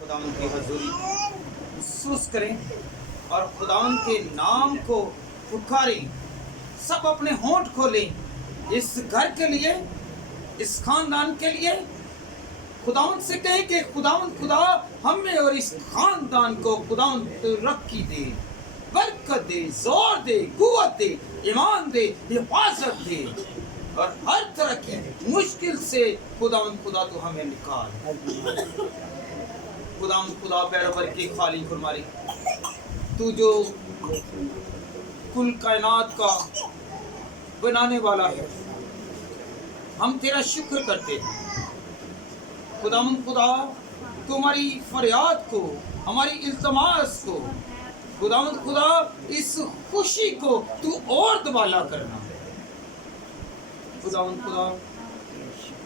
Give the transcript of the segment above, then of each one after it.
खुदावन की हजूरी महसूस करें और खुदावन के नाम को पुकारें। सब अपने होंठ खोलें इस घर के लिए, इस खानदान के लिए। खुदावन से कहें कि खुदावन खुदा हमें और इस खानदान को खुदावन तरक्की दे, बरकत दे, जोर दे, कुव्वत दे, ईमान दे, हिफाजत दे, और हर तरह की मुश्किल से खुदावन खुदा तो हमें निकाल। खुदावन खुदा पैरवर की खाली फरमारी, तू जो कुल कायनात का बनाने वाला है, हम तेरा शुक्र करते हैं। खुदावन खुदा तू हमारी फरियाद को, हमारी इल्तमास को, खुदावन खुदा इस खुशी को तू और दुबाला करना। खुदावन खुदा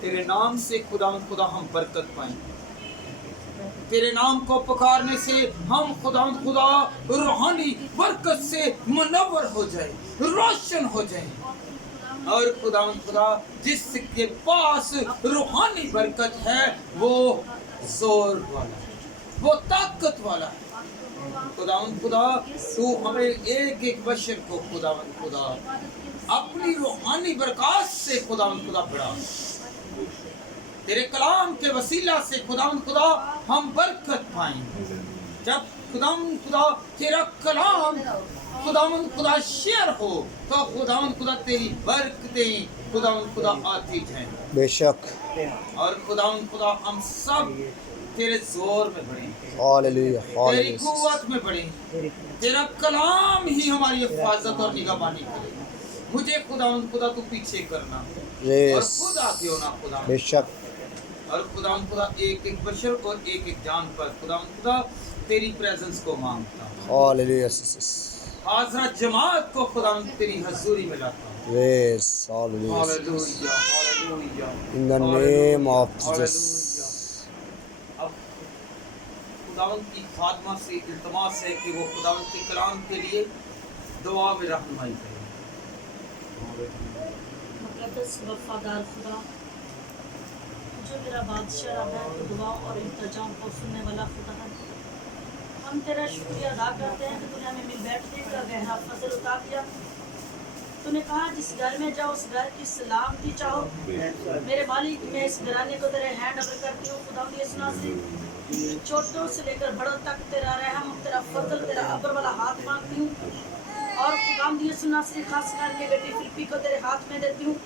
तेरे नाम से खुदावन खुदा हम बरकत पाएं। तेरे नाम को पुकारने से हम खुदावन खुदा रूहानी बरकत से मुनव्वर हो जाए, रोशन हो जाए। और खुदावन खुदा जिसके पास रूहानी बरकत है वो जोर वाला है, वो ताकत वाला है। खुदावन खुदा तू हमें एक एक बशर को खुदावन खुदा अपनी रूहानी बरकत से खुदावन खुदा बढ़ा। तेरे कलाम के वसीला से खुदावन खुदा हम बरकत पाएं। जब खुदावन खुदा तेरा कलाम खुदावन खुदा शेयर हो तो खुदावन खुदा तेरी बरकतें खुदावन खुदा आती जाएं। बेशक। और खुदावन खुदा हम सब तेरे जोर में बढ़ें, हालेलुया, तेरी कुव्वत में बढ़ें। तेरा कलाम ही हमारी हिफाजत और निगहबानी करे। मुझे खुदावन खुदा तू पीछे करना और खुद आगे होना खुदा। बेशक। और खुदावन खुदा एक एक बशर और एक एक जान पर खुदावन खुदा तेरी प्रेजेंस को मांगता हूं। हालेलुया। हाज़रा जमात को खुदावन तेरी हजूरी में लाता हूं। Yes, hallelujah. Hallelujah, hallelujah, In the name of Jesus. अब खुदावन की खादमा से इल्तमास है कि वो खुदावन के कलाम के लिए दुआ में रहनुमाई करे। मुक़द्दस वफ़ादार खुदा, जो मेरा बादशाह रब है, तो दुआ और इल्तिजाम को सुनने वाला खुदा है। हम तेरा शुक्रिया अदा करते हैं कि तूने हमें मिल बैठने का गहरा फजल उतार दिया। तूने कहा जिस घर में जाओ उस घर की सलामती चाहो। मेरे मालिक, मैं इस घराने को तेरे हैंड ओवर करती हूँ। खुदा यीशु नासरी, छोटों से लेकर बड़ों तक तेरा रहम, तेरा फजल, तेरा अबर वाला हाथ मांगती हूँ। और खुदाम यीशु नासरी खास करके बेटी फिलिपी को तेरे हाथ में देती हूँ।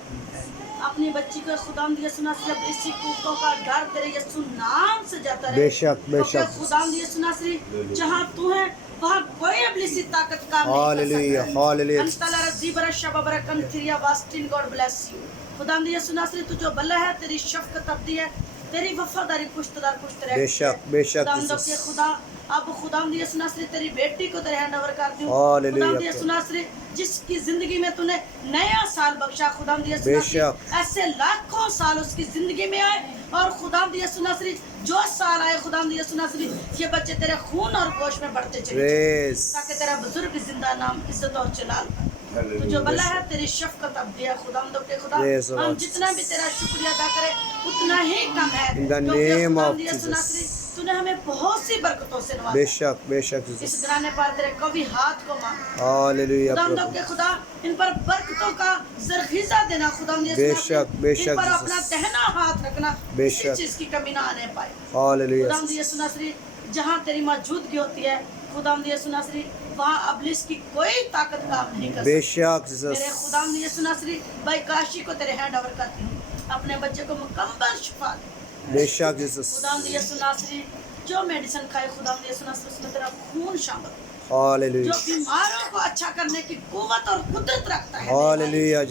अपनी बच्ची को खुदाम यीशु नासरी अब इसी कुत्तों का डर तेरे यीशु नाम से जाता रहे। बेशक, बेशक। खुदाम यीशु नासरी, जहाँ तू है वहाँ कोई इब्लिसी ताकत काम नहीं कर हालेलुया, सकता। हालेलुया। अंतला रज़ीबरा शबबरा कंथिरिया वास्टिन, गॉड ब्लेस यू। खुदाम यीशु नासरी, तू जो भला है, तेरी शफ़क़त अब्दी है, तेरी वफादारी पुश्तदार पुश्त रहे। बेशक, बेशक। खुदाम के खुदा, अब खुदाम यीशु नासरी तेरी बेटी को तेरे हैंड ओवर करती हूँ। हालेलुया। खुदाम यीशु नासरी, जिसकी जिंदगी में तूने नया साल बख्शा, खुदाम यीशु नासरी ऐसे लाखों साल उसकी जिंदगी में आए। और खुदाम यीशु नासरी, जो साल आए खुदाम यीशु नासरी, ये बच्चे तेरे खून और गोश्त में बढ़ते चले ताकि तेरा बुजुर्ग जिंदा नाम इज्जत और जलाल तो जो भला है, तेरी शफ़क़त अब दिया। खुदाम के खुदा, हम जितना भी तेरा शुक्रिया अदा करें उतना ही कम है। In the name of यीशु नासरी, तूने हमें बहुत सी बरकतों से नवाजा। बेशक, बेशक। इस घराने पर तेरे कवि हाथ को मांग। हालेलुया। खुदाम के खुदा, इन पर बरकतों का ज़रख़ीज़ा देना। खुदाम बेशक, बेशक। इन पर अपना दहना हाथ रखना, बेशक। किसी चीज़ की कमी ना आने पाए। हालेलुया। खुदाम यीशु नासरी, जहाँ तेरी मौजूदगी होती है खुदाम यीशु नासरी, वहाँ इब्लिस की कोई ताकत काम नहीं कर सकती। बेशक। मेरे खुदाम यीशु नासरी, भाई काशी को तेरे हैंड ओवर करती हूँ। अपने बच्चे को मुकम्मल शिफा दे। बेशक। खुदाम यीशु नासरी, जो मेडिसिन खाए खुदाम यीशु नासरी, उसमें तेरा खून शामिल हो। हालेलुया। जो बीमारों को अच्छा करने की कुव्वत और कुदरत रखता है। हालेलुया।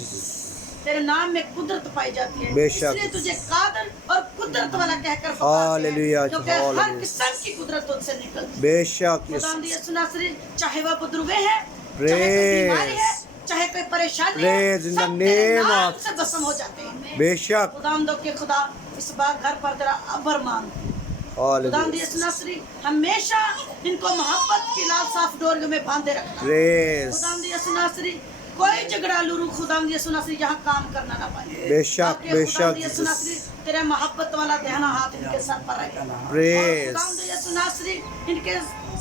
तेरे नाम में कुदरत पाई जाती है, बेशक। इसलिए तुझे कादर और कुदरत वाला कहकर हालेलुया, पुकारते हैं, क्योंकि हालेलुया। हर किस्म की कुदरत तुझसे निकलती है। बेशक। खुदावंद यीशु नासरी, चाहे वह बुजुर्ग है, चाहे कोई Praise. बीमारी है, चाहे कोई परेशानी Praise है, in the सब तेरे name नाम of से भस्म हो जाते हैं। बेशक। खुदावंद के खुदा, इस बार घर पर तेरा अबर मांग। खुदावंद हालेलुया। यीशु नासरी, हमेशा इनको मोहब्बत की लाल साफ डोर में बांधे रखना। प्रेज। खुदावंद यीशु नासरी, कोई झगड़ालू रूह खुदावंद यीशु नासरी यहाँ काम करना ना पाए। बेशक, ताकि बेशक, खुदावंद यीशु नासरी तेरे मोहब्बत वाला देहना हाथ इनके सर पर रहे। Praise. और खुदावंद यीशु नासरी इनके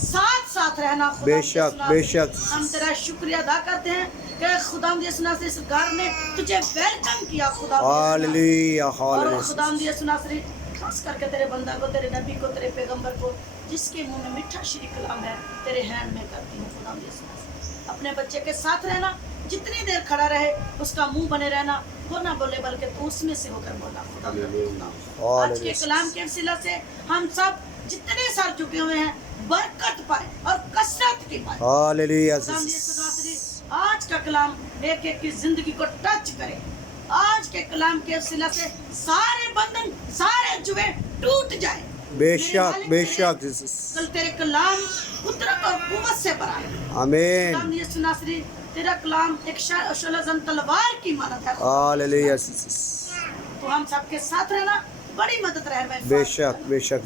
साथ साथ रहना। खुदावंद बेशक, यीशु नासरी, बेशक। हम तेरा शुक्रिया अदा करते हैं कि खुदावंद यीशु नासरी इस घर ने तुझे वेलकम किया। खुदावंद हालेलुया, और हालेलुया। खुदावंद यीशु नासरी खास करके तेरे बंदा को, तेरे नबी को, तेरे पैगंबर को, जिसके मुंह में मीठा श्री कलाम है, तेरे हैंड में करती हूँ। खुदावंद यीशु नासरी अपने बच्चे के साथ रहना, जितनी देर खड़ा रहे उसका मुंह बने रहना, वो ना बोले बल्कि तू उसमें से होकर बोला। खुदावंद आज के कलाम के वसीला से हम सब जितने साल चुके हुए हैं बरकत पाए और कसरत की पाए। हालेलुया। खुदावंद यीशु नासरी आज का कलाम एक एक की जिंदगी को टच करे। आज के कलाम के वसीला से सारे बंधन, सारे जुए टूट जाए। बेशक, बेशक। कल तेरे कलाम कुदरत और कुव्वत से भरा है। आमीन। खुदावंद यीशु नासरी तेरा कलाम एक शलजम तलवार की मानत है। हालेलुया। तो हम सबके साथ रहना, बड़ी मदद रहे। बेशक, बेशक।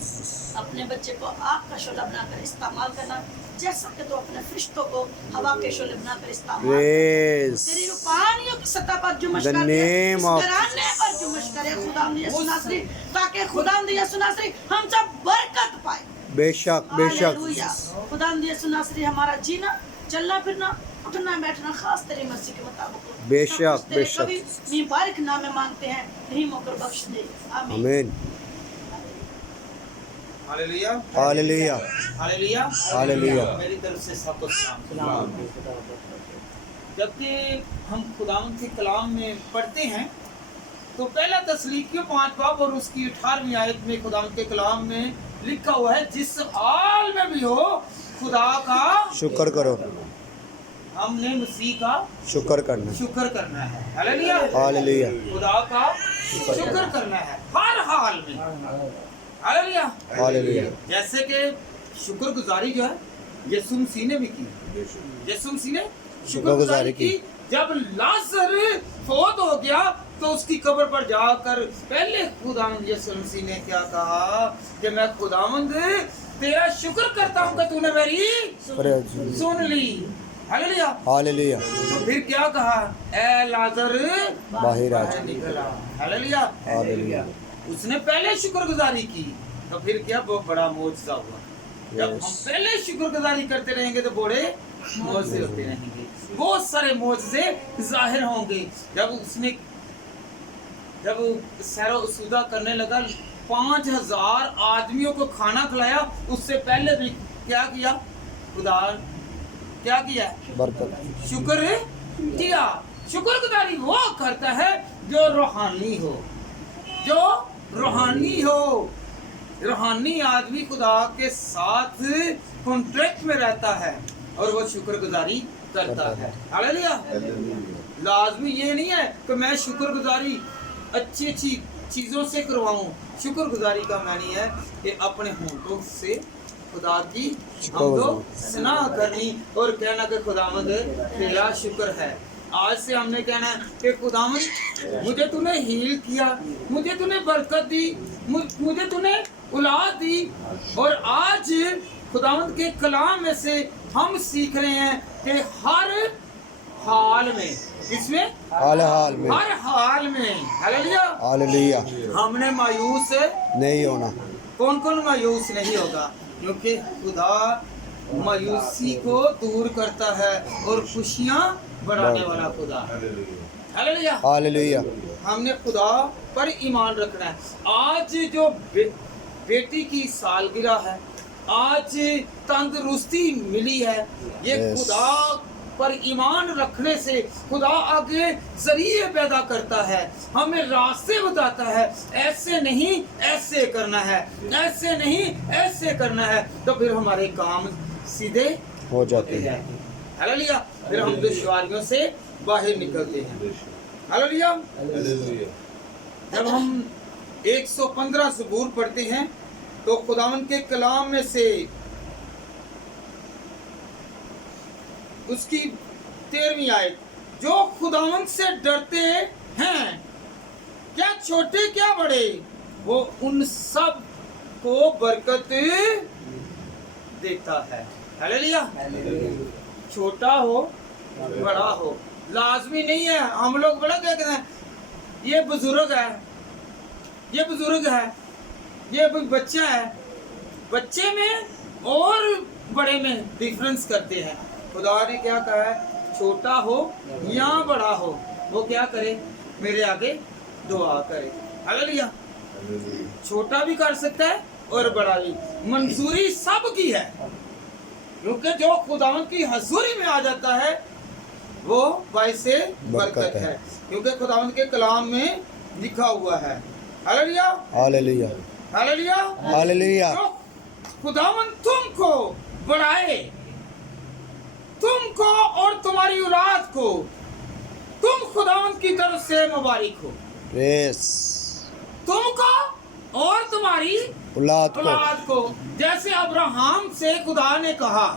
अपने बच्चे को आग का शोला बनाकर इस्तेमाल करना, जैसा कि तू अपने फरिश्तों को हवा के शोले बनाकर इस्तेमाल कर। Praise. तेरी रूपानियों की सत्ता पर जुमश The कर दे, name इस of घराने पर जुमश करे खुदावंद यीशु नासरी, ताकि खुदावंद यीशु नासरी हम सब बरकत पाए। बेशक, हालेलुया। बेशक। खुदावंद यीशु नासरी हमारा जीना, चलना फिरना, उठना बैठना खास तेरी मर्जी के मुताबिक हो। बेशक, तेरे बेशक। कभी मुबारक नामे मांगते हैं, नहीं मोकर बख्श दे। आमीन। आमीन। Hallelujah, hallelujah, hallelujah, hallelujah. मेरी तरफ से सबको सलाम। जबकि हम खुदावंद के कलाम में पढ़ते हैं तो पहला तस्लीकियों 5 बाब और उसकी 18वीं आयत में खुदावंद के कलाम में लिखा हुआ है, जिस हाल में भी हो खुदा का शुक्र करो, हमने मसीह का शुक्र करना। शुक्र करना है। Hallelujah, hallelujah. खुदा का शुक्र करना है हर हाल में। Hallelujah, hallelujah. जैसे कि शुक्रगुजारी जो है यीशु मसीह ने भी की। यीशु मसीह ने शुक्रगुजारी की। जब लाजर फौत हो गया तो उसकी कब्र पर जाकर पहले खुदावंद यीशु मसीह ने क्या कहा कि मैं खुदावंद तेरा शुक्र करता हूँ कि तूने मेरी सुन ली। Hallelujah, hallelujah. तो फिर क्या कहा, ए लाजर बाहर आ जा। निकला। Hallelujah, hallelujah. उसने पहले शुक्रगुजारी की तो फिर क्या बहुत बड़ा मौजज़ा हुआ। जब हम पहले शुक्रगुजारी करते रहेंगे तो बड़े मौजज़े होते रहेंगे, बहुत सारे मौजज़े जाहिर होंगे। जब सैरो सूदा करने लगा, 5000 आदमियों को खाना खिलाया, उससे पहले भी क्या किया, खुदा क्या किया, बरकत। शुक्र किया। शुक्रगुजारी वो करता है जो रूहानी हो, जो रूहानी हो। रूहानी आदमी खुदा के साथ कॉन्ट्रैक्ट में रहता है और वो शुक्रगुजारी करता है। हालेलुया। लाजमी ये नहीं है कि मैं शुक्रगुजारी अच्छी अच्छी चीज़ों से करवाऊं। शुक्रगुजारी का मानी है कि अपने होंठों से खुदा की हमदो सना करनी और कहना कि खुदावंद तेरा शुक्र है। आज से हमने कहना है कि खुदावंद मुझे तूने हील किया, मुझे तूने बरकत दी, मुझे तूने औलाद दी। और आज खुदावंद के कलाम में से हम सीख रहे हैं कि हर हाल में, इसमें हाल में, हर हाल में, हालेलुया, हालेलुया, हमने मायूस नहीं होना। कौन कौन मायूस नहीं होगा, क्योंकि खुदा मायूसी को दूर करता है और खुशियाँ बढ़ाने वाला खुदा। Hallelujah, hallelujah. हमने खुदा पर ईमान रखना है। आज जो बेटी की सालगिरह है, आज तंदुरुस्ती मिली है, ये खुदा पर ईमान रखने से खुदा आगे जरिए पैदा करता है, हमें रास्ते बताता है, ऐसे नहीं ऐसे करना है, ऐसे नहीं ऐसे करना है, तो फिर हमारे काम सीधे हो जाते हैं। हालेलुया, फिर हम दुश्वारियों से बाहर निकलते हैं। हालेलुया। जब हम 115 ज़बूर पढ़ते हैं तो खुदावंद के कलाम में से उसकी 13वीं आयत, जो खुदावंद से डरते हैं, क्या छोटे क्या बड़े, वो उन सब को बरकत देता है। हालेलुया। छोटा हो बड़ा हो, लाजमी नहीं है। हम लोग बड़ा क्या कहते हैं, ये बुजुर्ग है, ये बुजुर्ग है, ये बच्चा है। बच्चे में और बड़े में डिफरेंस करते हैं। खुदा ने क्या कहा है, छोटा हो या बड़ा हो वो क्या करे, मेरे आगे दुआ करे। हालेलुया। छोटा भी कर सकता है और बड़ा भी, मंजूरी सब की है, क्योंकि जो खुदावंद की हजूरी में आ जाता है वो बाइसे बरकत है, क्योंकि खुदावंद के कलाम में लिखा हुआ है। Hallelujah, hallelujah, hallelujah, hallelujah. तो खुदावंद तुमको बढ़ाए, तुमको और तुम्हारी औलाद को, तुम खुदावंद की तरफ से मुबारक हो। यस, तुमको और तुम्हारी औलाद को। औलाद को, जैसे अब्राहम से खुदा ने कहा,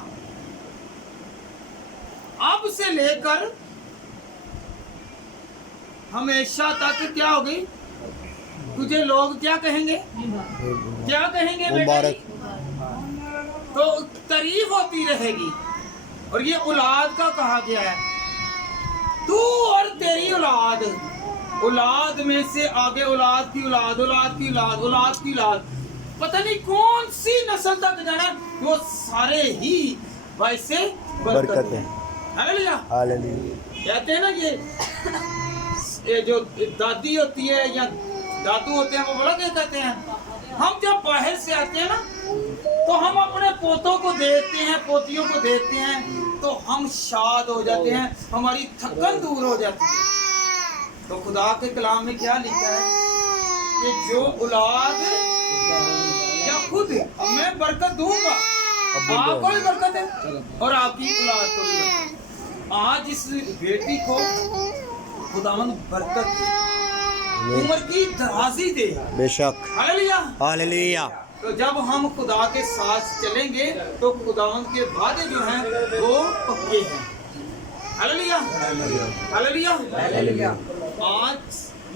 अब से लेकर हमेशा तक क्या होगी, तुझे लोग क्या कहेंगे, क्या कहेंगे बेटा मुबारक। जी? तो तारीफ होती रहेगी। और ये औलाद का कहा गया है, तू और तेरी औलाद, औलाद में से आगे औलाद की औलाद, औलाद की औलाद, औलाद की औलाद, पता नहीं कौन सी नस्ल तक जाना, वो सारे ही भाई से बरकत है। हालेलुया। हालेलुया। कहते हैं ना ये जो दादी होती है या दादू होते हैं, वो बड़ा क्या कहते हैं, हम जब बाहर से आते हैं ना तो हम अपने पोतों को देखते हैं, पोतियों को देखते हैं, तो हम शाद हो जाते हैं, हमारी थकन दूर हो जाती है। तो खुदा के कलाम में क्या लिखा है कि जो औलाद या खुद मैं बरकत दूंगा, आपको भी बरकत है और आपकी औलाद को भी बरकत। आज इस बेटी को खुदावंद बरकत दे, उम्र की दराजी दे। बेशक। हालेलुया। हालेलुया। तो जब हम खुदा के साथ चलेंगे तो खुदावंद के वादे जो हैं वो पक्के हैं। Hallelujah, hallelujah, hallelujah. आज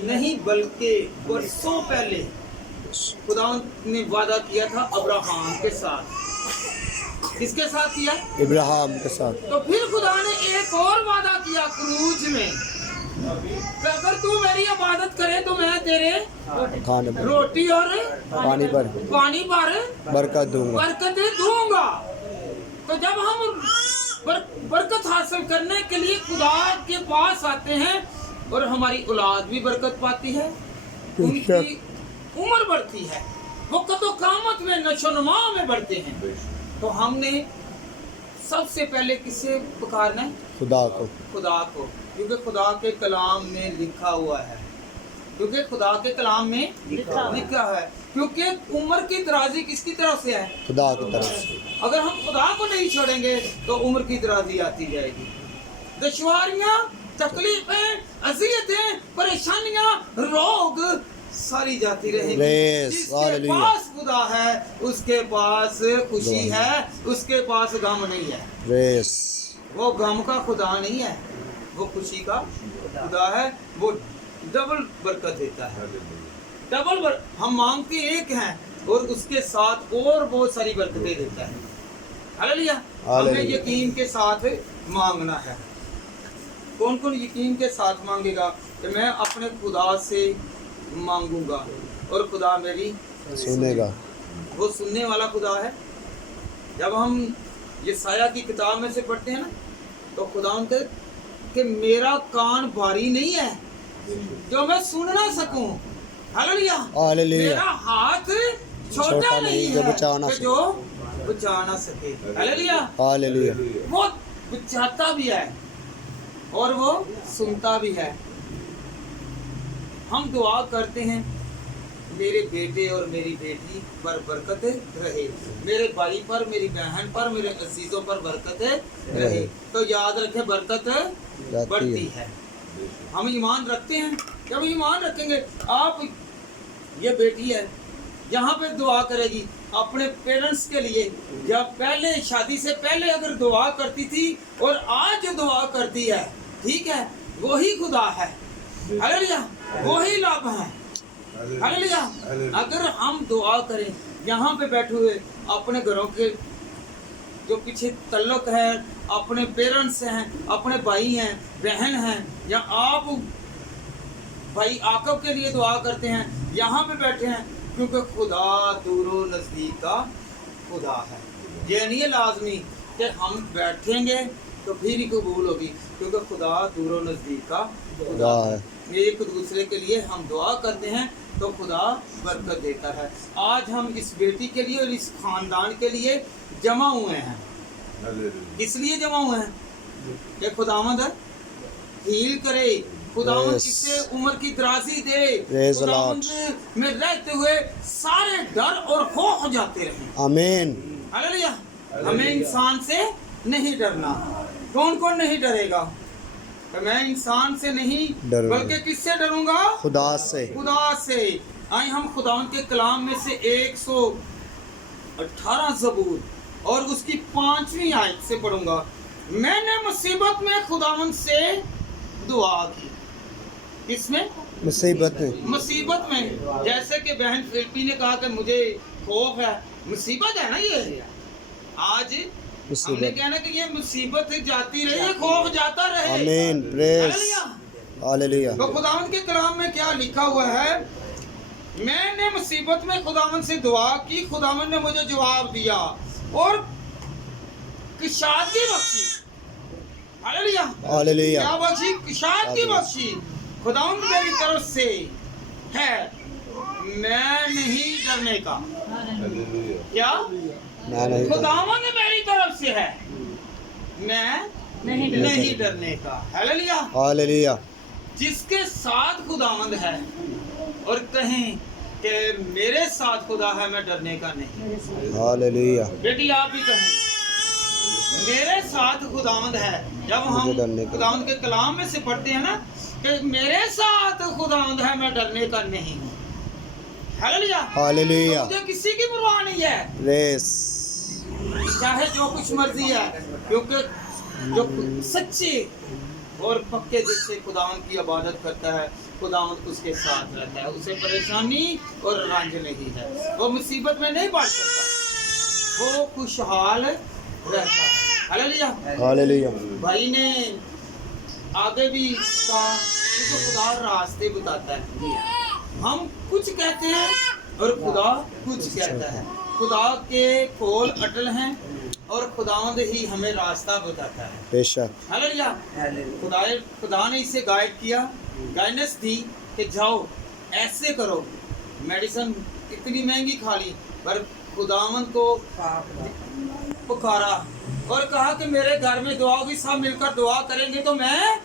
नहीं बल्कि बरसों पहले खुदावंद ने वादा किया था अब्राहम के साथ। किसके साथ किया? इब्राहिम के साथ। तो फिर खुदा ने एक और वादा किया क्रूज में, अगर तू मेरी इबादत करे तो मैं तेरे खाने पर, रोटी और पानी पर बरकत दूंगा, बरकत दूंगा। तो जब हम बरकत हासिल करने के लिए खुदा के पास आते हैं और हमारी औलाद भी बरकत पाती है, उनकी उम्र बढ़ती है, वो कतो कामत में नशोनुमा में बढ़ते हैं। तो हमने सबसे पहले किसे पुकारना है? खुदा को, खुदा को, क्योंकि खुदा के कलाम में लिखा हुआ है, क्योंकि खुदा के कलाम में लिखा है, क्योंकि उम्र की दराजी किसकी तरफ से है? खुदा की तरफ से। अगर हम खुदा को नहीं छोड़ेंगे तो उम्र की दराजी आती जाएगी। दुश्वारियां, तकलीफें, अज़ियतें, परेशानियां, रोग सारी जाती रहेंगी। जिसके पास खुदा है उसके पास खुशी है, उसके पास गम नहीं है। वो गम का खुदा नहीं है, वो खुशी का खुदा है। वो डबल बरकत देता है, डबल हम मांगते एक हैं और उसके साथ और बहुत सारी बरकतें देता है। हालेलुया। हमें यकीन के साथ मांगना है। कौन कौन यकीन के साथ मांगेगा कि मैं अपने खुदा से मांगूंगा और खुदा मेरी सुनेगा? वो सुनने वाला खुदा है। जब हम यशायाह की किताब में से पढ़ते हैं ना, तो खुदा उनके कि मेरा कान भारी नहीं है जो मैं सुन ना सकूं। हालेलुया। मेरा हाथ छोटा नहीं है जो बचा ना सके। Hallelujah, hallelujah. वो बचाता भी है और वो सुनता भी है। हम दुआ करते हैं मेरे बेटे और मेरी बेटी पर बरकत रहे, मेरे भाई पर, मेरी बहन पर, मेरे अजीजों पर बरकत रहे। तो याद रखें बरकत बढ़ती है। हम ईमान रखते हैं, जब ईमान रखेंगे, आप ये बेटी है यहाँ पे दुआ करेगी अपने पेरेंट्स के लिए। जब पहले शादी से पहले अगर दुआ करती थी और आज जो दुआ करती है, ठीक है, वही खुदा है। हालेलुया, वही लाभ है। हालेलुया। अगर हम दुआ करें यहाँ पे बैठे हुए अपने घरों के जो पीछे तल्लुक है, अपने पेरेंट्स हैं, अपने भाई हैं, बहन हैं, या आप भाई आकब के लिए दुआ करते हैं, यहाँ पे बैठे हैं, क्योंकि खुदा दूरो नज़दीक का खुदा है। ये नहीं है लाजमी कि हम बैठेंगे तो फिर ही कबूल होगी, क्योंकि खुदा दूरो नज़दीक का खुदा है। एक दूसरे के लिए हम दुआ करते हैं तो खुदा बरकत देता है। आज हम इस बेटी के लिए और इस खानदान के लिए जमा हुए हैं। इसलिए जमा हुए हैं कि खुदावंद हील करे, खुदावंद इससे उम्र की दराजी दे, खुदावंद में रहते हुए सारे डर और खौफ जाते रहें। आमीन। हालेलुया। हमें इंसान से नहीं डरना। कौन कौन नहीं डरेगा? तो मैं इंसान से नहीं बल्कि किससे डरूंगा? खुदा से। खुदा से। आइए हम खुदावंद के कलाम में से 118 ज़बूर और उसकी 5वीं आयत से पढ़ूंगा। मैंने मुसीबत में खुदावंद से दुआ की। किसमें? मुसीबत में। मुसीबत में। जैसे कि बहन फिलिपी ने कहा कि मुझे खौफ है, मुसीबत है ना ये। आज हमने कहना कि ये मुसीबत जाती रहे, खौफ जाता रहे। आमीन। Praise hallelujah. तो खुदावंद के कलाम में क्या लिखा हुआ है? मैंने मुसीबत में खुदावंद से दुआ की, खुदावंद ने मुझे जवाब दिया और किशादगी बख्शी। हालेलुया। हालेलुया। क्या बख्शी? किशादगी बख्शी। खुदावंद मेरी तरफ से है, मैं नहीं डरने का। क्या? खुदावंद मेरी तरफ से है, मैं नहीं डरने का। हालेलुया। हालेलुया। जिसके साथ खुदावंद है और कहें कि मेरे साथ खुदा है, मैं डरने का नहीं। हालेलुया। बेटी आप भी कहें मेरे साथ खुदावंद है। जब हम खुदावंद के कलाम में से पढ़ते हैं ना कि मेरे साथ खुदावंद है, मैं डरने का नहीं हूँ। हालेलुया। हालेलुया। मुझे किसी की परवाह नहीं है, प्रेज। चाहे जो कुछ मर्जी है, क्योंकि जो सच्चे और पक्के दिल से खुदावंद की इबादत करता है, खुदावंद उसके साथ रहता है, उसे परेशानी और रंज नहीं है, वो मुसीबत में नहीं पड़ सकता, वो खुशहाल रहता है। हालेलुया। हालेलुया। भाई ने आगे भी कहा कि खुदा रास्ते बताता है। हम कुछ कहते हैं और खुदा कुछ कहता है। खुदा के कौल अटल हैं और खुदावंद ही हमें रास्ता बताता है। बेशक। हालेलुया। खुदा ने इसे गाइड किया, गाइडेंस दी कि जाओ ऐसे करो। मेडिसिन इतनी महंगी खा ली, पर खुदावंद को पुकारा और कहा कि मेरे घर में दुआ होगी, सब मिलकर दुआ करेंगे तो मैं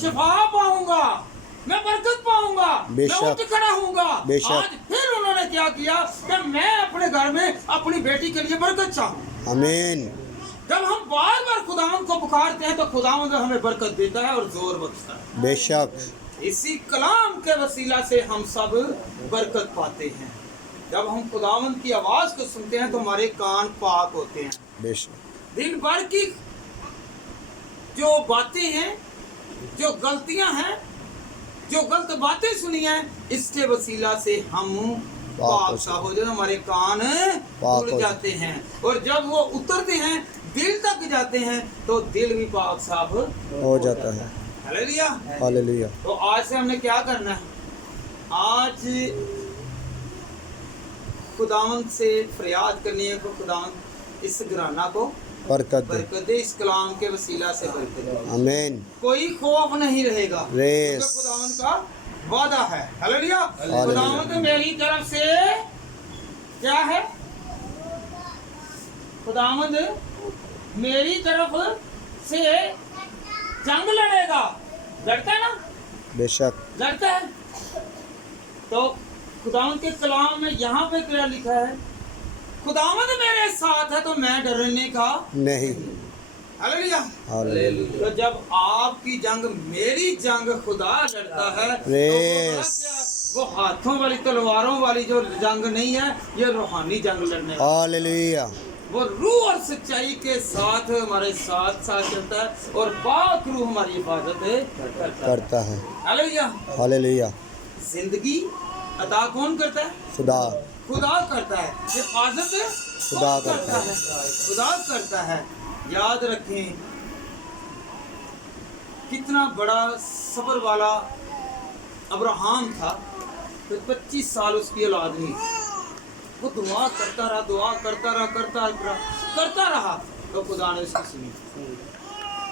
शिफा पाऊंगा, मैं बरकत पाऊंगा, मैं उठ खड़ा होऊंगा। आज फिर उन्होंने क्या किया कि मैं अपने घर में अपनी बेटी के लिए बरकत चाहूँ। आमीन। जब हम बार बार खुदावंद को पुकारते हैं तो खुदावंद हमें बरकत देता है और जोर बख्शता है। बेशक। इसी कलाम के वसीला से हम सब बरकत पाते हैं। जब हम खुदावंद की आवाज को सुनते हैं तो हमारे कान पाक होते हैं। बेशक। दिन भर की जो बातें हैं, जो गलतियां हैं, जो गलत बातें सुनी हैं, इसके वसीला से हम पाक साफ हो जाते, हमारे कान खुल जाते हैं और जब वो उतरते हैं दिल तक जाते हैं तो दिल भी पाक साफ हो जाता है। हालेलुया। हालेलुया। तो आज से हमने क्या करना है? आज खुदावंद से फरियाद करनी है कि खुदावंद इस घराना को बरकत दे, इस कलाम के वसीला से बरकत दे। आमीन। कोई खौफ नहीं रहेगा, रेस खुदावंद का वादा है। हालेलुया। खुदावंद मेरी तरफ से क्या है? खुदावंद मेरी तरफ से जंग लड़ेगा। लड़ता है ना? बेशक लड़ता है। तो खुदावंद के कलाम में यहाँ पे क्या लिखा है? खुदावंद मेरे साथ है तो मैं डरने का नहीं। हालेलुया। हालेलुया। तो जब आपकी जंग, मेरी जंग खुदा लड़ता है तो वो हाथों वाली तलवारों वाली जो जंग नहीं है, ये रूहानी जंग लड़ने वाली। हालेलुया। वो रूह और सच्चाई के साथ हमारे साथ चलता है और पाक रूह हमारी हिफाजत करता है। हालेलुया। हालेलुया। जिंदगी अता कौन करता है? खुदा। खुदा करता है, हिफाजत खुदा कौन करता है। खुदा करता है। याद रखें कितना बड़ा सब्र वाला अब्राहम था, तो 25 साल उसकी औलाद नहीं, वो दुआ करता रहा, तो खुदा ने उसकी सुनी।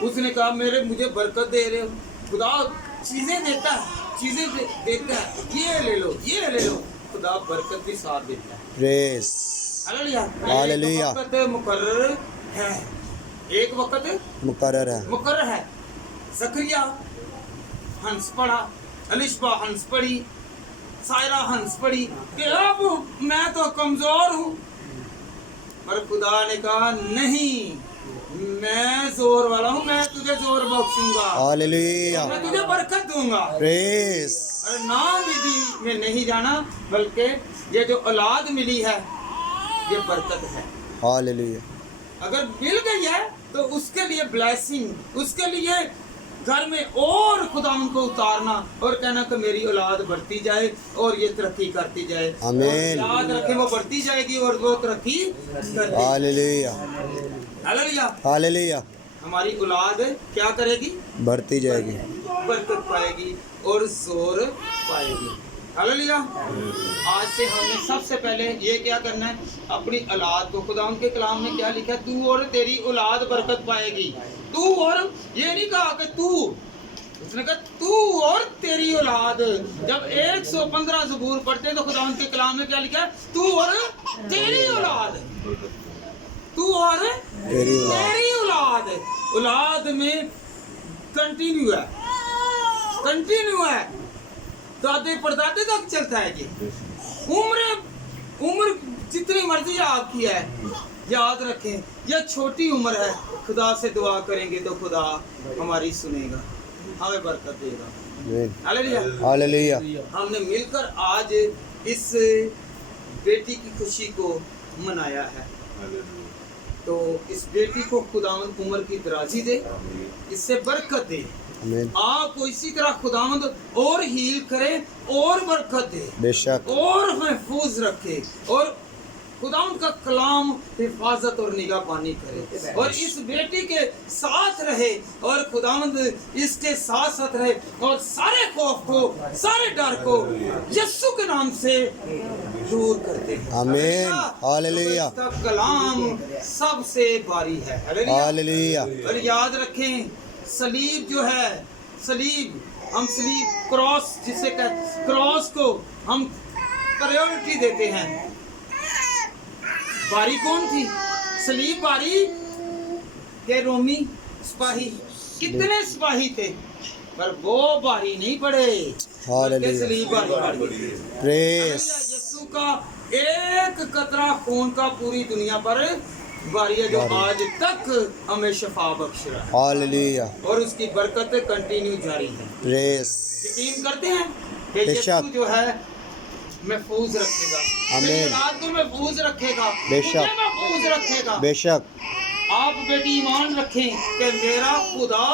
उसने कहा मुझे बरकत दे रहे हो, खुदा चीजें देता है, ये ले लो, खुदा बरकत भी साथ देता है। Press hallelujah. एक वक्त मुकर्रर है, एक वक्त मुकर्रर है। ज़करिया हंस पड़ा, अलिशबा हंस पड़ी, सायरा हंस पड़ी कि अब मैं तो कमजोर हूँ, पर खुदा ने कहा नहीं, मैं जोर वाला हूँ, मैं तुझे जोर बख्शूंगा, हालेलुया। मैं तुझे बरकत दूंगा। प्रेस और नाम विधि में नहीं जाना, बल्कि ये जो औलाद मिली है ये बरकत है। हालेलुया। अगर मिल गई है तो उसके लिए ब्लेसिंग, उसके लिए घर में और खुदा उनको उतारना और कहना कि मेरी औलाद बढ़ती जाए और ये तरक्की करती जाए। आमीन। याद रखें वो बढ़ती जाएगी और वो तरक्की करती। हालेलुया। हालेलुया। हालेलुया। हमारी औलाद क्या करेगी? बढ़ती जाएगी, बरकत पाएगी और जोर पाएगी। हालेलुया। आज से हमने सबसे पहले ये क्या करना है, अपनी औलाद को, खुदा उनके कलाम में क्या लिखा है, तू और तेरी औलाद बरकत पाएगी। तू और, ये नहीं कहा कि तू, उसने कहा तू और तेरी औलाद। जब 115 ज़बूर पढ़ते हैं तो खुदा उनके कलाम में क्या लिखा है, तू और तेरी औलाद, तू और तेरी औलाद। औलाद में कंटिन्यू है, दादे परदादे तक चलता है जी। उम्र जितनी मर्जी आपकी है, याद रखें यह छोटी उम्र है। खुदा से दुआ करेंगे तो खुदा हमारी सुनेगा, हमें बरकत देगा। हालेलुया। हालेलुया। हमने मिलकर आज इस बेटी की खुशी को मनाया है, तो इस बेटी को खुदावंद उम्र की दराजी दे, इससे बरकत दे। आपको इसी तरह खुदावंद और हील करे और बरकत दे, बेशक, और महफूज रखे, और खुदावंद का कलाम हिफाजत और निगाहबानी करे, और इस बेटी के साथ रहे, और खुदावंद इसके साथ साथ रहे, और सारे खौफ को, सारे डर को यीशु के नाम से दूर करते हैं। आमीन। हालेलुया। इसका कलाम सबसे भारी है। हालेलुया। और याद रखें सलीब जो है, सलीब, हम सलीब, क्रॉस जिसे कहते, क्रॉस को हम प्रायोरिटी देते हैं। बारी कौन थी? सलीब बारी के रोमी सिपाही, कितने सिपाही थे, पर वो बारी नहीं पड़े, बल्कि सलीब बारी पड़ी। प्रेस यीशु का एक कतरा खून का पूरी दुनिया पर बारी है, जो आज तक हमें शफा बख्श रहा है। हालेलुया। और उसकी बरकत कंटिन्यू जारी है। प्रेस यकीन करते हैं कि यीशु जो है महफूज रखेगा, मेरी औलाद को महफूज रखेगा, बेशक, मुझे महफूज रखेगा। बेशक। आप बेटी ईमान रखें कि मेरा खुदा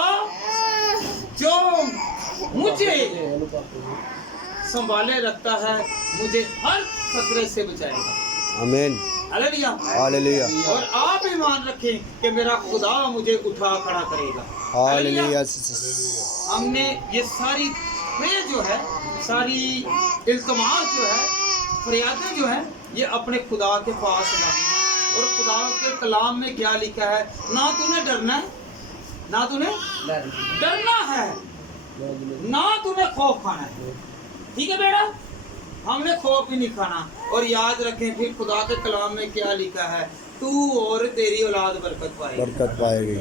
जो मुझे संभाले रखता है, मुझे हर खतरे से बचाएगा। आमीन। हालेलुया। हालेलुया। और आप ईमान रखें कि मेरा खुदा मुझे उठा खड़ा करेगा। हालेलुया। हमने ये सारी प्रे जो है, सारी इल्तमास जो है, फरियादें जो है, ये अपने खुदा के पास लानी है। और खुदा के कलाम में क्या लिखा है, ना तूने डरना है, ना तूने डरना है, ना तूने खौफ खाना है। ठीक है बेटा, हमने खौफ ही नहीं खाना। और याद रखें फिर खुदा के कलाम में क्या लिखा है, तू और तेरी औलाद बरकत पाएगी,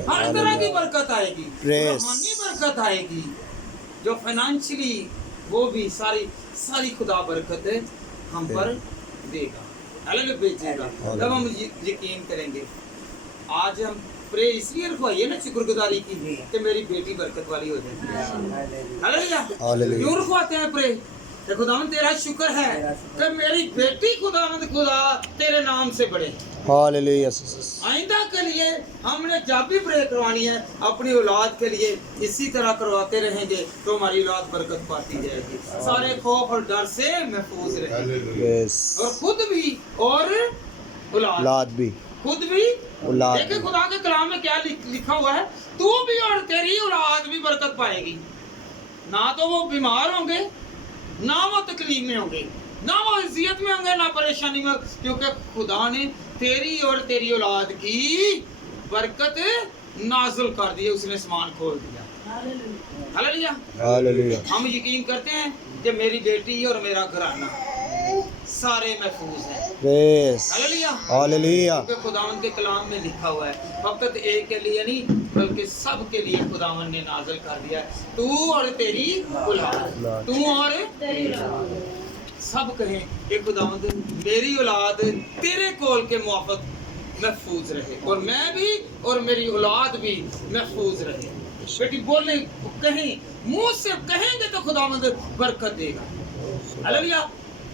हर तरह की बरकत आएगी, रूहानी बरकत आएगी, जो फाइनेंशियली वो भी सारी खुदा बरकत हम पर देगा, हालेलुया, भेजेगा। तब हम यकीन करेंगे। आज हम प्रे इसलिए रखवाइए ना, शुक्रगुजारी की कि मेरी बेटी बरकत वाली हो जाए। हालेलुया। क्यों रखवाते हैं प्रे? खुदावंद तेरा शुक्र है कि मेरी बेटी खुदा तेरे नाम से बढ़े। हालेलुया। आइंदा के लिए لیے हमने जब भी प्रे करवानी है अपनी औलाद के लिए इसी तरह करवाते रहेंगे तो हमारी औलाद बरकत पाती जाएगी, सारे खौफ और डर से महफूज रहेंगे यस और खुद भी और औलाद औलाद भी खुद भी। औलाद देखिए भी। खुदा के कलाम में क्या लिखा हुआ है, तू भी और तेरी औलाद भी बरकत पाएगी। ना तो वो बीमार होंगे, ना वो तकलीफ में होंगे, ना वो अजियत में होंगे, ना परेशानी में, क्योंकि खुदा ने तेरी और तेरी औलाद की बरकत नाजुल कर दी, उसने आसमान खोल दिया। हालेलुया। हालेलुया। हालेलुया हम यकीन करते हैं कि मेरी बेटी और मेरा घराना सारे महफूज हैं। Yes hallelujah. हालेलुया क्योंकि खुदावन के कलाम में लिखा हुआ है, फकत एक के लिए नहीं बल्कि सब के लिए खुदावन ने नाज़िल कर दिया है, तू और तेरी औलाद, तू और तेरी औलाद। सब कहें कि खुदावंद मेरी औलाद तेरे कौल के मुआफिक महफूज रहे और मैं भी और मेरी औलाद भी महफूज रहे। बेटी बोलने कहें, मुंह से कहेंगे तो खुदावंद बरकत देगा। हालेलुया।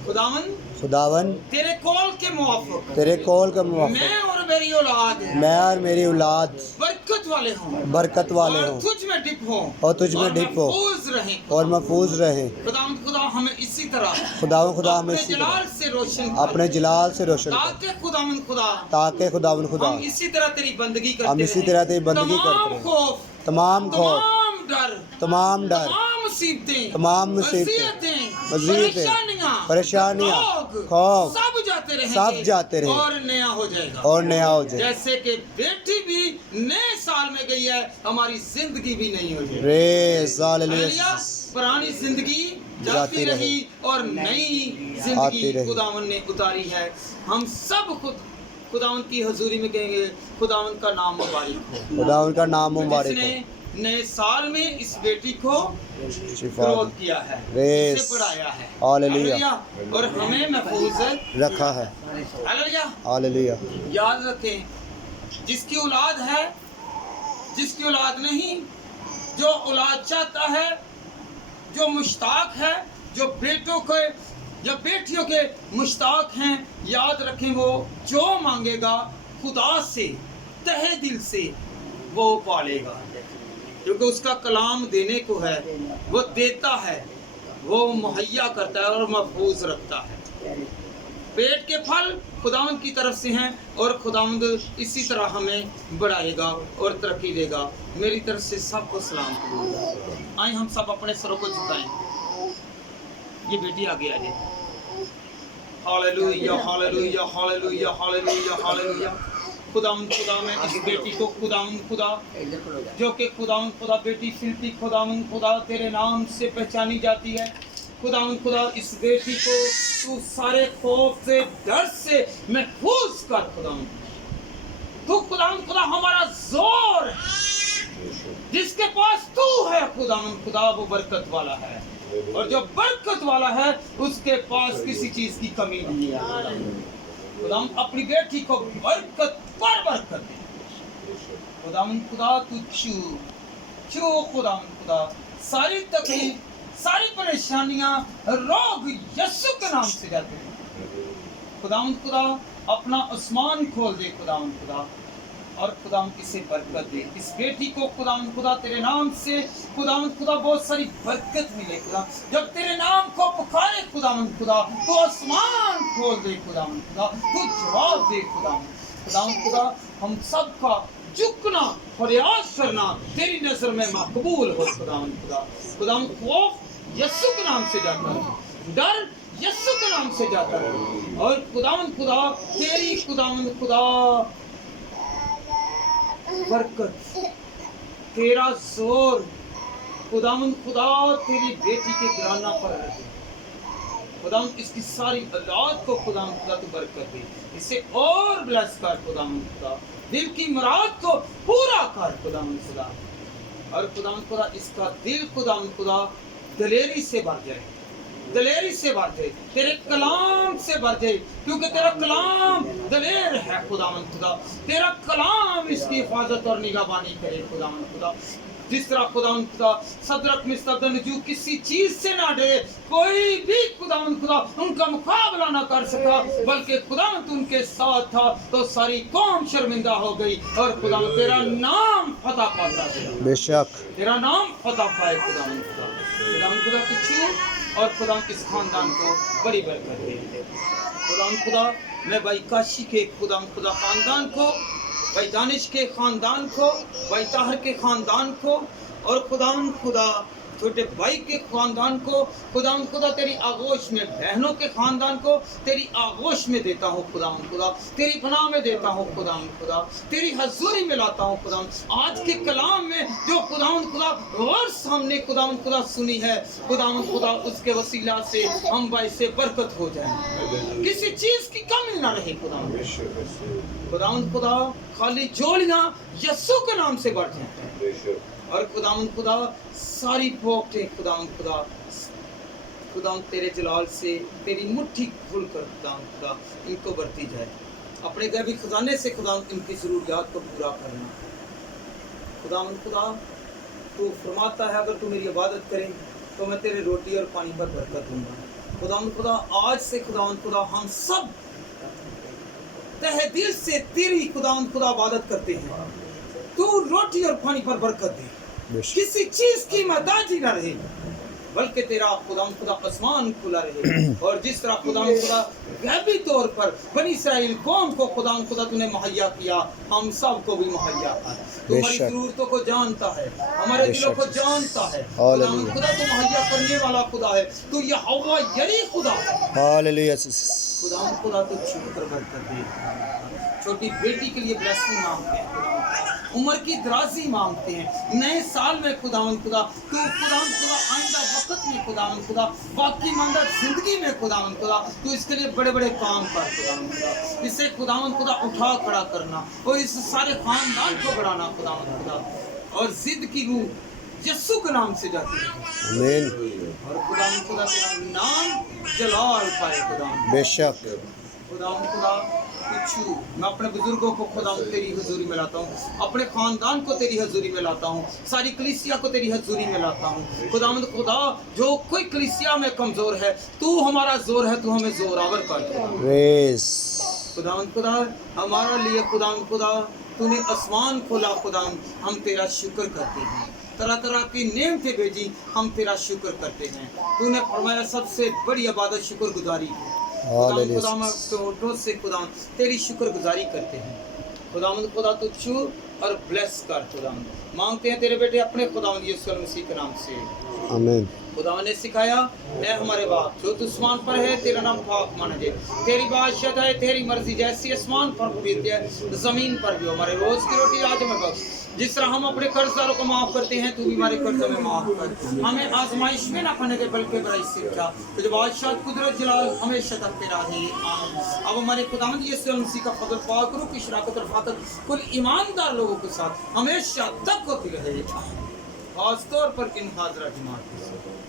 खुदावंद खुदावन तेरे कौल के मुआफिक तेरे कौल का मुआफिक मैं और मेरी औलाद मैं और मेरी औलाद बरकत वाले हों, बरकत वाले और हों तुझ में डिप हो और तुझ में डिप हो महफूज रहें और महफूज रहें। खुदावंद खुदा हमें इसी तरह खुदा हमें अपने इसी जलाल तरह से रोशन अपने जलाल से रोशन कर, ताकि खुदावंद खुदा ताकि खुदावन खुदा हम इसी तरह तेरी बंदगी करते हम इसी रहें। तरह तेरी बंदगी तमाम करते रहें। खौफ, तमाम खौफ तमाम डर, तमाम डर तमाम मुसीबतें, तमाम मुसीबतें, परेशानियां, परेशानियां, रोग, खौफ, सब जाते रहेंगे, सब जाते रहेंगे और नया हो जाएगा। और नया हो जाए। जैसे कि बेटी भी नए साल में गई है, हमारी जिंदगी भी नहीं हो जाएगी। Race hallelujah. हालेलुया पुरानी जिंदगी जाती जाती रही रही और नई आती जिंदगी रही। खुदावन ने उतारी है। हम सब खुद खुदावन की हजूरी में कहेंगे, खुदावन का नाम मुबारक हो। खुदावन का नाम मुबारक जिसने हो। नए साल में इस बेटी को शिफा ग्रोथ किया है, रेस। इसे पढ़ाया है। हालेलुया। हालेलुया। और हमें महफूज रखा है। हालेलुया। हालेलुया याद रखें, जिसकी औलाद है, जिसकी औलाद नहीं, जो औलाद चाहता है, जो मुश्ताक है, जो बेटों के या बेटियों के मुश्ताक हैं, याद रखें वो जो मांगेगा खुदा से तहे दिल से वो पालेगा, क्योंकि उसका कलाम देने को है, वो देता है, वो मुहैया करता है और महफूज रखता है। पेट के फल खुदावंद की तरफ से हैं और खुदावंद इसी तरह हमें बढ़ाएगा और तरक्की देगा। मेरी तरफ से सबको सलाम करूँगा। आइए हम सब अपने सरों को झुकाएं। ये बेटी आगे आ जाए। Hallelujah hallelujah hallelujah hallelujah hallelujah. खुदावंद खुदा में इस बेटी को खुदावंद खुदा जो कि खुदावंद खुदा बेटी फिरती खुदावंद खुदा तेरे नाम से पहचानी जाती है। खुदावंद खुदा इस बेटी को तू सारे खौफ से डर से महफूज कर। खुदावंद तू खुदावंद खुदा हमारा जोर है, जिसके पास तू है खुदावंद खुदा वो बरकत वाला है, और जो बरकत वाला है उसके पास किसी चीज की कमी नहीं है। खुदावंद अपनी बेटी को बरकत पर बरकत दे। खुदावंद खुदा तू छू खुदावंद खुदा सारी तकलीफ सारी परेशानियां रोग यीशु के नाम से जाते हैं। खुदावंद खुदा अपना आसमान खोल दे खुदावंद खुदा, और खुदावंद इसे बरकत दे। इस बेटी को खुदावंद खुदा तेरे नाम से खुदावंद खुदा बहुत सारी बरकत मिले। खुदा जब तेरे नाम को पुकारे खुदावंद खुदा तो आसमान खोल दे खुदावंद खुदा, तू जवाब दे खुदावंद खुदा। हम सबका झुकना प्रयास करना तेरी नजर में मकबूल हो खुदावंद खुदा। खुदावंद खौफ यीशु के नाम से जाता है, डर यीशु के नाम से जाता है, और खुदावंद खुदा तेरी खुदावंद खुदा बरकत तेरा जोर खुदावंद खुदा तेरी बेटी के घराना पर रहे। खुदावंद इसकी सारी औलाद को खुदावंद खुदा तू बरकत दे, इसे और ब्लेस कर खुदावंद खुदा, दिल की मुराद को पूरा कर खुदावंद खुदा। और खुदावंद खुदा इसका दिल खुदावंद खुदा दलेरी से भर जाए, दलेरी से भर जाए, तेरे कलाम से भर जाए, क्योंकि तेरा कलाम दलेर है खुदावंद खुदा। तेरा कलाम इसकी हिफाजत और निगहबानी करे खुदावंद खुदा। जिस तरह खुदावंद खुदा सदरक मिसरक नजू किसी चीज से ना डरे, कोई भी खुदावंद खुदा उनका मुकाबला ना कर सका, बल्कि खुदावंद उनके साथ था, तो सारी कौम शर्मिंदा हो गई और खुदावंद तेरा नाम फतह पाता गया, बेशक तेरा नाम फतह पाए खुदावंद खुदा। खुदावंद खुदा की छू और खुदावंद इस खानदान को बड़ी बरकत दे। खुदावंद खुदा मैं भाई काशी के खुदावंद खुदा खानदान को, भाई दानिश के खानदान को, भाई ताहर के खानदान को और खुदावंद खुदा छोटे भाई के खानदान को, खुदावंद खुदा तेरी आगोश में बहनों के खानदान को तेरी आगोश में देता हूँ खुदावंद खुदा, तेरी पनाह में देता हूँ खुदावंद खुदा, तेरी हजूरी में लाता हूँ खुदावंद। आज के कलाम में जो खुदावंद खुदा और सामने खुदावंद खुदा सुनी है खुदावंद खुदा, उसके वसीला से हम बाइसे बरकत हो जाए, किसी चीज की कमी ना रहे खुदावंद खुदा, खाली जोड़ियाँ यस्सु के नाम से बढ़ जाए और खुदावंद खुदा सारी पोखटे खुदावंद खुदा, खुदावंद तेरे जलाल से तेरी मुट्ठी खोल कर खुदावंद खुदा इनको बरती जाए, अपने गैबी खजाने से खुदावंद इनकी जरूरियात को पूरा करना। खुदावंद खुदा तू फरमाता है अगर तू मेरी इबादत करे तो मैं तेरे रोटी और पानी पर बरकत दूंगा। खुदावंद खुदा आज से खुदावंद खुदा हम सब तहे दिल से तेरी खुदावंद खुदा इबादत करते हैं, तू रोटी और पानी पर बरकत दे, किसी चीज की महताजी न रहे, बल्कि तेरा खुदावंद खुदा आसमान खुला रहे। और जिस तरह खुदावंद खुदा गैबी तौर पर बनी इसराइल कौम को खुदावंद खुदा तूने मुहैया किया, हम सब को भी मुहैया कर, तू हमारी जरूरतों को जानता है, हमारे दिलों को जानता है खुदावंद खुदा, तू मुहैया करने वाला खुदा है, तू यहोवा यरी खुदा है। हालेलुया खुदावंद खुदा तू शुक्र बरकत दे। छोटी बेटी के लिए ब्लेसिंग मांगते हैं खुदावंद, उम्र की दराजी मांगते हैं, नए साल में खुदावंद खुदा तू खुदावंद खुदा आइंदा वक्त में खुदावंद खुदा बाकी मांदा जिंदगी में खुदावंद खुदा तू इसके लिए बड़े बड़े काम कर खुदावंद खुदा, इसे खुदावंद खुदा उठा खड़ा करना और इस सारे खानदान को बढ़ाना खुदावंद खुदा, और जिद की रूह यस्सु के नाम से जाती है आमीन और खुदावंद खुदा तेरा नाम जलाल पाए खुदावंद। बेशक खुदावंद खुदा पूछू, मैं अपने बुजुर्गों को खुदावंद तेरी हजूरी में लाता हूँ, अपने खानदान को तेरी हजूरी में लाता हूँ, सारी कलीसिया को तेरी हजूरी में लाता हूँ। खुदावंद खुदा जो कोई कलीसिया में कमजोर है तू हमारा जोर है, तू हमें जोरावर कर खुदावंद खुदा, हमारा लिए खुदावंद खुदा तूने आसमान खोला खुदावंद, हम तेरा शुक्र करते हैं, तरह तरह की नेमतें भेजी, हम तेरा शुक्र करते हैं। तूने फरमाया सबसे बड़ी इबादत शुक्र गुजारी है, खुदावंद से खुदावंद तेरी शुक्रगुजारी करते हैं। खुदावंद खुदा तू छू और ब्लेस कर खुदावंद, मांगते हैं तेरे बेटे अपने खुदावंद यीशु मसीह के नाम से आमीन। खुदावंद ने सिखाया ऐ हमारे बाप जो तू आसमान पर है तेरा नाम पाक माना जाए, तेरी बादशाहत है, तेरी मर्जी जैसी आसमान पर भी है जमीन पर भी हो, हमारे रोज की रोटी आज हमें बख्श, जिस तरह हम अपने कर्जदारों को माफ करते हैं तू भी हमारे कर्ज में माफ कर, हमें आजमाइश में ना पड़ने के बल्कि बड़ाई से बचा, तुझे बादशाह कुदरत जलाल हमेशा तक तेरा है आमीन। अब हमारे खुदावंद यीशु मसीह का फजल पाक रूह की शराकत और फाकत कुल ईमानदार लोगों के साथ हमेशा तक होती रहे, खास तौर पर इन हाजरा जमात के साथ।